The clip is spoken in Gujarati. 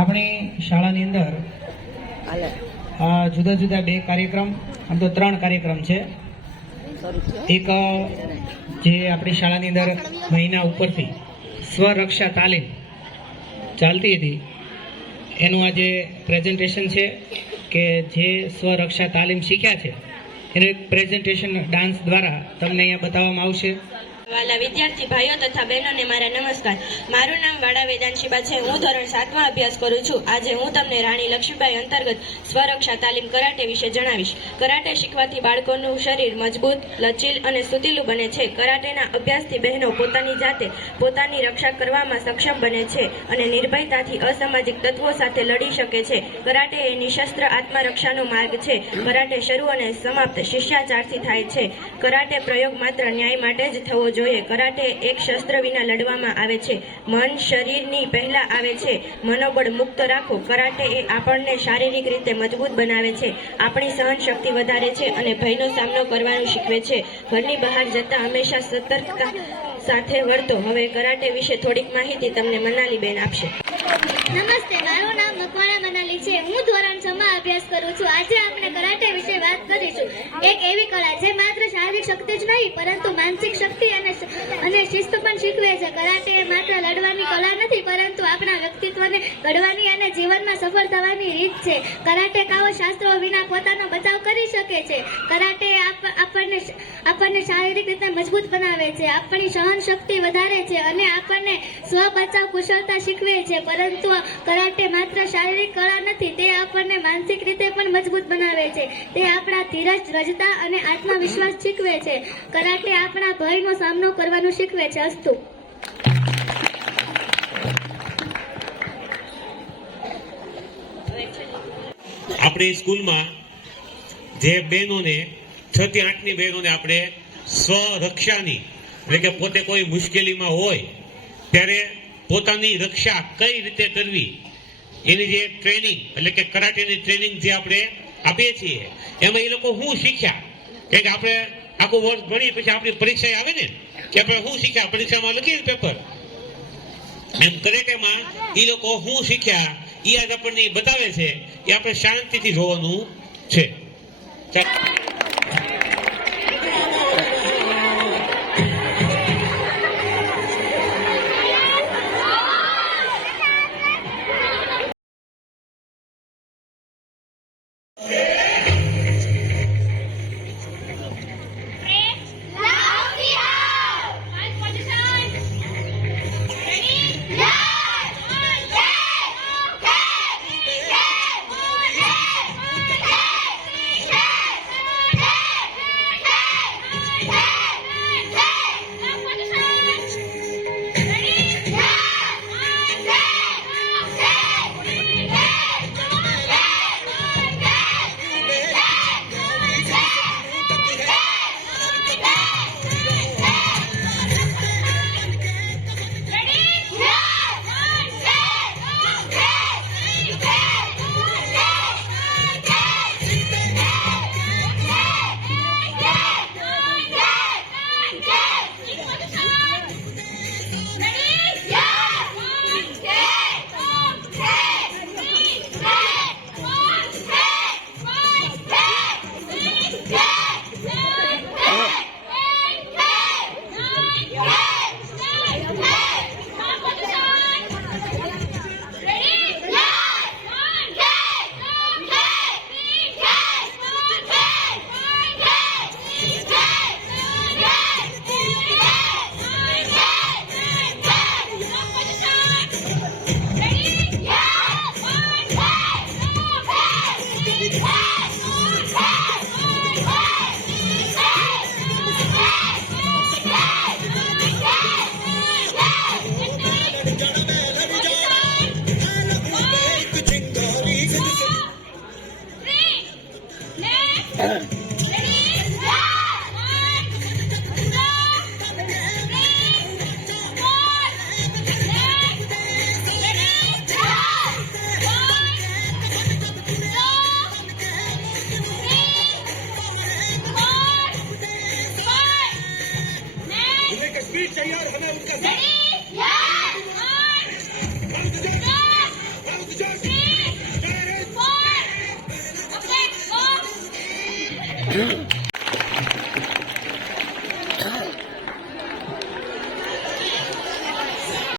આપણી શાળાની અંદર જુદા જુદા બે કાર્યક્રમ આમ તો ત્રણ કાર્યક્રમ છે. એક જે આપણી શાળાની અંદર મહિના ઉપરથી સ્વરક્ષા તાલીમ ચાલતી હતી. એનું આજે પ્રેઝન્ટેશન છે કે જે સ્વરક્ષા તાલીમ શીખ્યા છે. એનું એક પ્રેઝન્ટેશન ડાન્સ દ્વારા તમને અહીંયા બતાવવામાં આવશે. વાલા વિદ્યાર્થી ભાઈઓ તથા બહેનોને મારા નમસ્કાર. મારું નામ વાડા વેદાંશીબા છે. હું ધોરણ સાતમાં અભ્યાસ કરું છું. આજે હું તમને રાણી લક્ષ્મીબાઈ અંતર્ગત સ્વરક્ષા તાલીમ કરાટે વિશે જણાવીશ. કરાટે શીખવાથી બાળકોનું શરીર મજબૂત, લચીલ અને સુતીલું બને છે. કરાટેના અભ્યાસથી બહેનો પોતાની જાતે પોતાની રક્ષા કરવામાં સક્ષમ બને છે અને નિર્ભયતાથી અસામાજિક તત્વો સાથે લડી શકે છે. કરાટે એ નિશસ્ત્ર આત્મરક્ષાનો માર્ગ છે. કરાટે શરૂ અને સમાપ્ત શિષ્યાચારથી થાય છે. કરાટે પ્રયોગ માત્ર ન્યાય માટે જ થવો જોઈએ. કરાટે એક શસ્ત્ર વિના લડવામાં આવે છે. મન શરીરની પહેલા આવે છે. મનોબળ મુક્ત રાખો. કરાટે એ આપણને શારીરિક રીતે મજબૂત બનાવે છે. આપણી સહન શક્તિ વધારે છે અને ભયનો સામનો કરવાનું શીખવે છે. ઘરની બહાર જતા હંમેશા સતર્કતા સાથે વર્તો. હવે કરાટે વિશે થોડીક માહિતી તમને મનાલીબેન આપશે. નમસ્તે, મારું નામ મકવાણા મનાલી છે. હું ધોરણ છ માં અભ્યાસ કરું છું. આજે આપણે કરાટે વિશે વાત કરીશું. એક એવી કળા જે માત્ર શારીરિક શક્તિ જ નહીં, પરંતુ માનસિક શક્તિ અને અને શિસ્ત પણ શીખવે છે. કરાટે એ માત્ર લડવાની કળા નથી, પરંતુ આપણા વ્યક્તિત્વને ઘડવાની અને જીવનમાં સફળ થવાની રીત છે. કરાટે કાઓ શાસ્ત્રો વિના પોતાનો બચાવ કરી શકે છે. કરાટે આપણને આપણને શારીરિક રીતે મજબૂત બનાવે છે, આપણી સહન શક્તિ વધારે છે અને આપણને સ્વ બચાવ કુશળતા શીખવે છે, પરંતુ કરાટે માત્ર શારીરિક કળા નથી, તે આપણને માનસિક રીતે પણ મજબૂત બનાવે છે. તે આપણા ધીરજ, રજતા અને આત્મવિશ્વાસ શીખવે છે. કરાટે આપણા ભયનો સામનો કરવાનું શીખવે છે, અસ્તુ. આપણી સ્કૂલમાં જે બહેનોને છ આઠની બહેનોને આપણે સ્વરક્ષાની, એટલે કે પોતે કોઈ મુશ્કેલીમાં હોય, ત્યારે પોતાની રક્ષા કઈ રીતે કરવી, એની જે ટ્રેનિંગ, એટલે કે કરાટેની ટ્રેનિંગ જે આપણે આપીએ છીએ, એમાં એ લોકો શું શીખ્યા? કે આપણે આખું વર્ષ ભણી પછી આપણી પરીક્ષા આવે ને કે આપણે શું શીખ્યા? પરીક્ષામાં લખીએ પેપર એમ કરેટેમાં એ લોકો શું શીખ્યા એ આજ આપણને બતાવે છે એ આપણે શાંતિથી જોવાનું છે. तैयार होना उनका Yeah.